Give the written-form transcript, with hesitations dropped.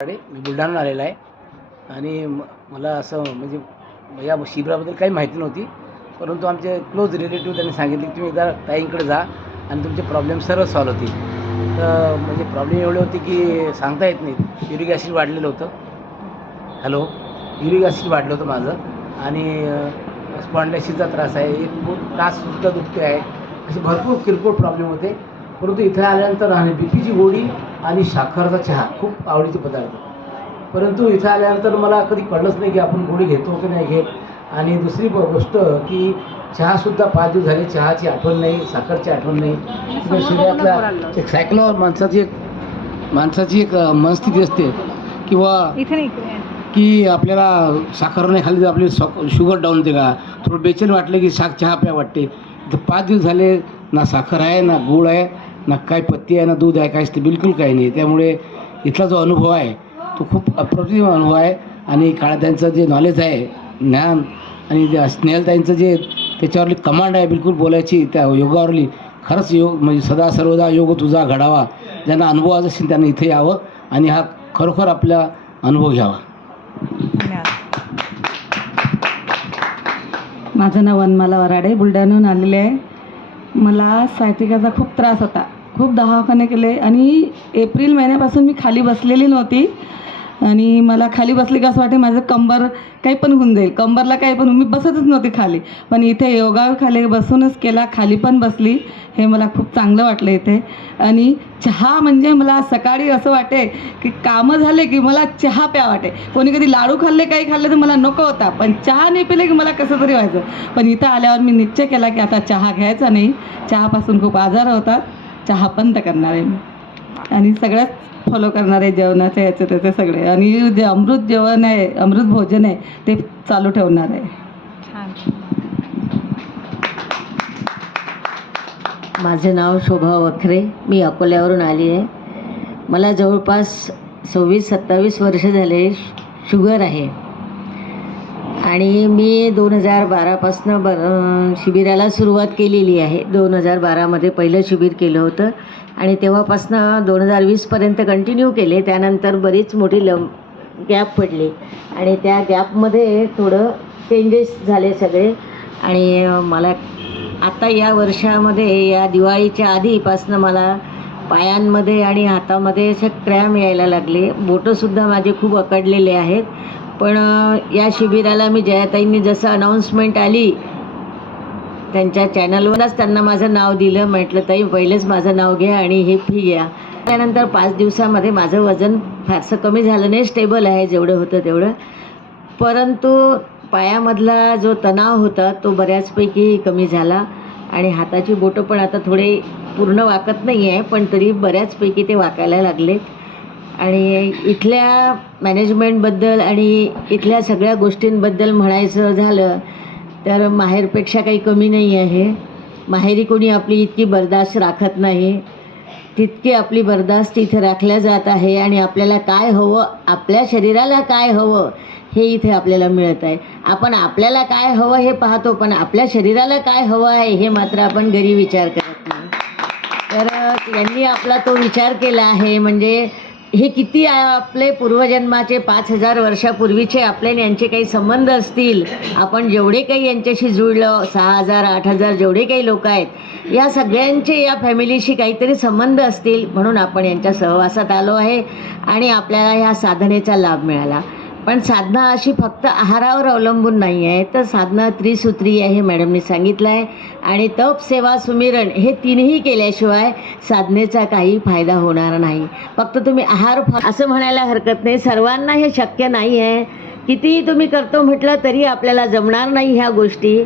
मी बुलढाण्याहून आलेला आहे आणि मला असं म्हणजे या शिबिराबद्दल काही माहिती नव्हती, परंतु आमचे क्लोज रिलेटिव्ह त्यांनी सांगितले की तुम्ही एकदा ताईंकडे जा आणि तुमचे प्रॉब्लेम सर्व सॉल्व्ह होतील. तर म्हणजे प्रॉब्लेम एवढे होते की सांगता येत नाही. युरिक ॲसिड वाढलेलं होतं. युरिक ॲसिड वाढलं होतं माझं आणि स्पॉन्डिलायसिसचा त्रास आहे. एक टाचसुद्धा दुखते आहे. असे भरपूर किरकोळ प्रॉब्लेम होते. परंतु इथे आल्यानंतर आणि बीपीची गोळी आणि साखरचा चहा खूप आवडीचे पदार्थ. परंतु इथं आल्यानंतर मला कधी कळलंच नाही की आपण गोळी घेतो की नाही घेत. आणि दुसरी गोष्ट की चहासुद्धा 5 दिवस झाले चहाची आठवण नाही, साखरची आठवण नाही. शरीरातला एक सायकलवर माणसाची एक मनस्थिती असते किंवा की आपल्याला साखर नाही खाल्ली तर आपली शुगर डाऊन होते का, थोडं बेचैन वाटलं की चहा प्या वाटते. तर 5 दिवस झाले ना साखर आहे, ना गूळ आहे, ना काय पत्ती आहे, ना दूध आहे, काहीच ते बिलकुल काही नाही. त्यामुळे इथला जो अनुभव आहे तो खूप अप्रतिम अनुभव आहे. आणि काळाताईंचं जे नॉलेज आहे, ज्ञान आणि स्नेहलताईंचं जे त्याच्यावरली कमांड आहे बिलकुल बोलायची, त्या योगावरली खरंच योग म्हणजे सदा सर्वदा योग तुझा घडावा. ज्यांना अनुभव असेल त्यांनी इथे यावं आणि हा खरोखर आपला अनुभव घ्यावा. माझं नाव वनमाला वराडे, बुलढाण्याहून आलेले आहे. मला सायटिकाचा खूप त्रास होता. खूप दवाखाने केले आणि एप्रिल महिन्यापासून मी खाली बसलेली नव्हती. आणि मला खाली बसली का असं वाटे माझं कंबर काही पण होऊन जाईल, कंबरला काही पण, मी बसतच नव्हती खाली. पण इथे योगा खाली बसूनच केला, खाली पण बसली. हे मला खूप चांगलं वाटलं इथे. आणि चहा म्हणजे मला सकाळी असं वाटे की कामं झाले की मला चहा प्या वाटे. कोणी कधी लाडू खाल्ले, काही खाल्ले तर मला नको होता, पण चहा नाही पिले की मला कसं तरी व्हायचं. पण इथं आल्यावर मी निश्चय केला की आता चहा घ्यायचा नाही. चहापासून खूप आजार होतात, चहा बंद करणार आहे मी. आणि सगळ्याच फॉलो करणार आहे जेवणाचे याचे त्याचे सगळे. आणि जे अमृत जेवण आहे, अमृत भोजन आहे ते चालू ठेवणार आहे. माझं नाव शोभा वखरे, मी अकोल्यावरून आली आहे. मला जवळपास 26-27 वर्ष झाले शुगर आहे. आणि मी 2012पासून शिबिराला सुरुवात केलेली आहे. 2012मध्ये पहिलं शिबिर केलं होतं आणि तेव्हापासून 2020पर्यंत कंटिन्यू केले. त्यानंतर बरीच मोठी गॅप पडली आणि त्या गॅपमध्ये थोडं चेंजेस झाले सगळे. आणि मला आता या वर्षामध्ये, या दिवाळीच्या आधीपासून मला पायांमध्ये आणि हातामध्ये असं क्रॅम्प यायला लागले. बोटंसुद्धा माझे खूप अकडलेले आहेत. पण या शिबिराला मी जयाताईंनी जसं अनाऊन्समेंट आली त्यांच्या चॅनलवरच त्यांना माझं नाव दिलं. म्हटलं ताई पहिलेच माझं नाव घ्या आणि हे फी घ्या. त्यानंतर 5 दिवसामध्ये माझं वजन फारसं कमी झालं नाही, स्टेबल आहे जेवढं होतं तेवढं. परंतु पायामधला जो तणाव होता तो बऱ्याचपैकी कमी झाला. आणि हाताची बोटं पण आता थोडे पूर्ण वाकत नाही आहे, पण तरी बऱ्याचपैकी ते वाकायला लागले. आणि इथल्या मॅनेजमेंटबद्दल आणि इथल्या सगळ्या गोष्टींबद्दल म्हणायचं झालं तर माहेरपेक्षा काही कमी नाही आहे. माहेरी कोणी आपली इतकी बर्दाश्त राखत नाही, तितकी आपली बर्दाश्त इथे राखल्या जात आहे. आणि आपल्याला काय हवं, आपल्या शरीराला काय हवं हे इथे आपल्याला मिळत आहे. आपण आपल्याला काय हवं हे पाहतो, पण आपल्या शरीराला काय हवं आहे हे मात्र आपण घरी विचार करत नाही. तर यांनी आपला तो विचार केला आहे. म्हणजे हे किती आपले पूर्वजन्माचे 5000 वर्षापूर्वीचे आपले यांचे काही संबंध असतील, आपण जेवढे काही यांच्याशी जुळलं, 6000 8000 जेवढे काही लोक आहेत, या सगळ्यांचे या फॅमिलीशी काहीतरी संबंध असतील, म्हणून आपण यांच्या सहवासात आलो आहे आणि आपल्याला ह्या साधनेचा लाभ मिळाला. पण साधना अशी फक्त आहारावर अवलंबून नाही आहे, तर साधना त्रिसूत्री आहे हे मॅडमनी सांगितलं आहे. आणि तप, सेवा, सुमिरण हे तीनही केल्याशिवाय साधनेचा काही फायदा होणार नाही. फक्त तुम्ही आहार असं म्हणायला हरकत नाही. सर्वांना हे शक्य नाही आहे. कितीही तुम्ही करतो म्हटलं तरी आपल्याला जमणार नाही ह्या गोष्टी.